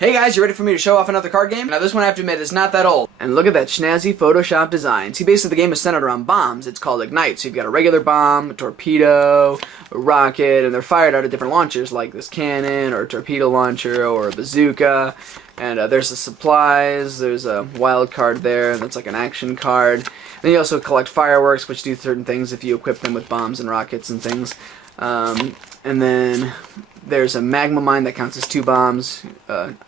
Hey guys, you ready for me to show off another card game? Now this one I have to admit is not that old. And look at that snazzy Photoshop design. See, basically the game is centered around bombs. It's called Ignite. So you've got a regular bomb, a torpedo, a rocket, and they're fired out of different launchers like this cannon or a torpedo launcher or a bazooka. And there's the supplies, there's a wild card there, that's like an action card. Then you also collect fireworks, which do certain things if you equip them with bombs and rockets and things. And then there's a magma mine that counts as 2 bombs,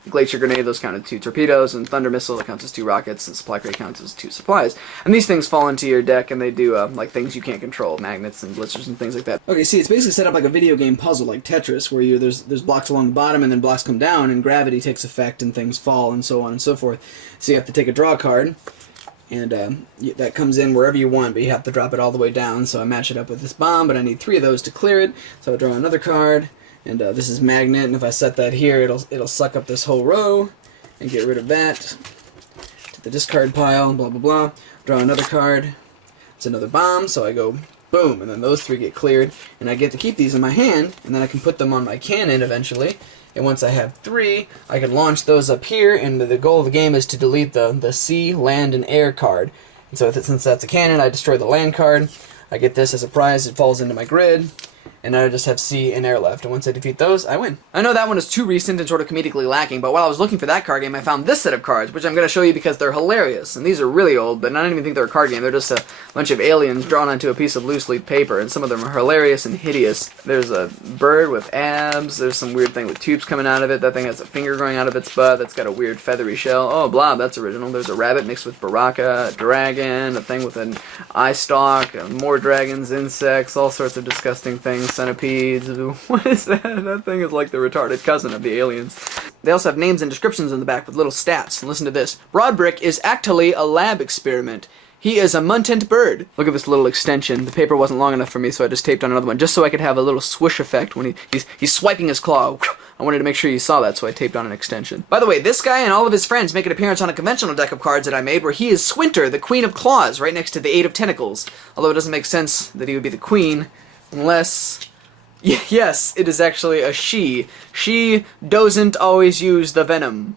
glacier grenade, those count as 2 torpedoes, and thunder missile that counts as 2 rockets, and supply crate counts as 2 supplies. And these things fall into your deck, and they do like things you can't control, magnets and blitzers and things like that. Okay, see, it's basically set up like a video game puzzle, like Tetris, where there's blocks along the bottom, and then blocks come down, and gravity takes effect, and things fall, and so on and so forth. So you have to take a draw card. And that comes in wherever you want, but you have to drop it all the way down. So I match it up with this bomb, but I need 3 of those to clear it. So I draw another card, and this is magnet. And if I set that here, it'll suck up this whole row and get rid of that to the discard pile. Blah blah blah. Draw another card. It's another bomb. So I go boom, and then those 3 get cleared, and I get to keep these in my hand, and then I can put them on my cannon eventually. And once I have 3, I can launch those up here, and the goal of the game is to delete the sea, land, and air card. And so since that's a cannon, I destroy the land card. I get this as a prize, it falls into my grid, and now I just have sea and air left. And once I defeat those, I win. I know that one is too recent and sort of comedically lacking, but while I was looking for that card game, I found this set of cards, which I'm going to show you because they're hilarious. And these are really old, but I don't even think they're a card game. They're just a bunch of aliens drawn onto a piece of loose-leaf paper, and some of them are hilarious and hideous. There's a bird with abs. There's some weird thing with tubes coming out of it. That thing has a finger growing out of its butt. That's got a weird feathery shell. Oh, blah, that's original. There's a rabbit mixed with baraka, a dragon, a thing with an eye stalk, more dragons, insects, all sorts of disgusting things, centipedes. What is that? That thing is like the retarded cousin of the aliens. They also have names and descriptions in the back with little stats. And listen to this. Broadbrick is actually a lab experiment. He is a muntant bird. Look at this little extension. The paper wasn't long enough for me, so I just taped on another one, just so I could have a little swoosh effect when he's swiping his claw. I wanted to make sure you saw that, so I taped on an extension. By the way, this guy and all of his friends make an appearance on a conventional deck of cards that I made, where he is Swinter, the Queen of Claws, right next to the 8 of Tentacles. Although it doesn't make sense that he would be the queen, unless... Yes, it is actually a she. She doesn't always use the venom.